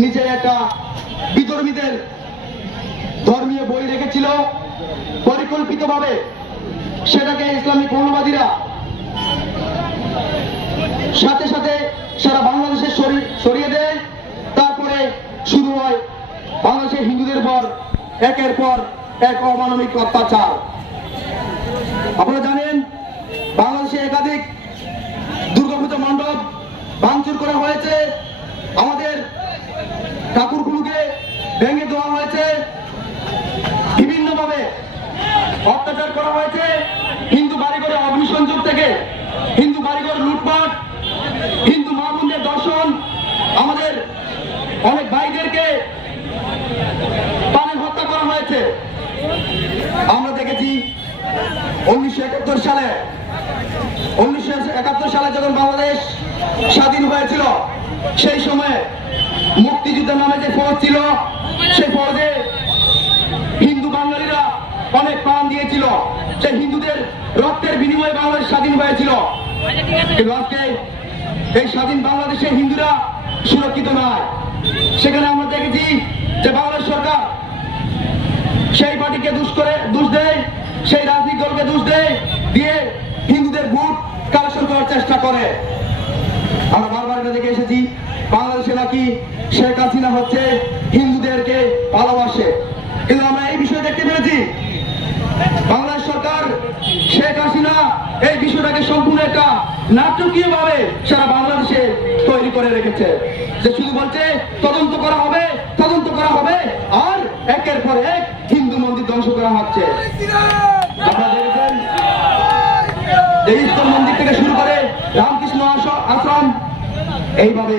নিচে একটা বিধর্মীদের ধর্মীয় বই রেখেছিল পরিকল্পিতভাবে। সেটাকে ইসলামিক মৌলবাদীরা সাথে সাথে সারা বাংলাদেশে সরিয়ে দেয়। তারপরে শুরু হয় বাংলাদেশের হিন্দুদের পর একের পর এক অমানবিক অত্যাচার। আপনারা জানেন বাংলাদেশে একাধিক দুর্গাপূজা মণ্ডপ ভাঙচুর করা হয়েছে, আমাদের ঠাকুরগুলোকে ভেঙে দেওয়া হয়েছে, বিভিন্নভাবে অত্যাচার করা হয়েছে। হিন্দু বাড়িঘরে অগ্নিসংযোগ থেকে হিন্দু বাড়িঘর লুটপাট, হিন্দু মা বোনদের দর্শন, আমাদের অনেক ভাইদেরকে প্রাণে হত্যা করা হয়েছে। আমরা দেখেছি 1971 সালে যখন বাংলাদেশ স্বাধীন হয়েছিল, সেই সময় মুক্তিযুদ্ধের নামে যে ফৌজ ছিল, সেই ফৌজে হিন্দু বাঙালিরা অনেক প্রাণ দিয়েছিল। সেই হিন্দুদের রক্তের বিনিময়ে বাংলাদেশ স্বাধীন হয়েছিল। কিন্তু আজকে এই স্বাধীন বাংলাদেশে হিন্দুরা সুরক্ষিত নয়। সেখানে আমরা দেখেছি যে বাংলাদেশ সরকার সেই পার্টিকে দোষ দেয়, সেই রাজনৈতিক দলকে দোষ দিয়ে হিন্দুদের ভোট কালেকশন করার চেষ্টা করে। আমরা বারবার এটা দেখে এসেছি বাংলাদেশে নাকি শেখ হাসিনা হচ্ছে হিন্দুদেরকে ভালোবাসে, কিন্তু আমরা এই বিষয়ে দেখতে পেরেছি বাংলাদেশ সরকার শেখ হাসিনা এই বিষয়টাকে সম্পূর্ণ একটা নাটকীয় ভাবে সারা বাংলাদেশে তৈরি করে রেখেছে। যে শুধু বলছে তদন্ত করা হবে আর একের পর এক হিন্দু মন্দির ধ্বংস করা হচ্ছে। আপনারা দেখেছেন যে ইস্কন মন্দির থেকে শুরু করে রামকৃষ্ণ আশ্রম, এইভাবে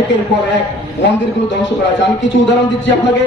একের পর এক মন্দিরগুলো ধ্বংস করা হচ্ছে। আমি কিছু উদাহরণ দিচ্ছি আপনাকে।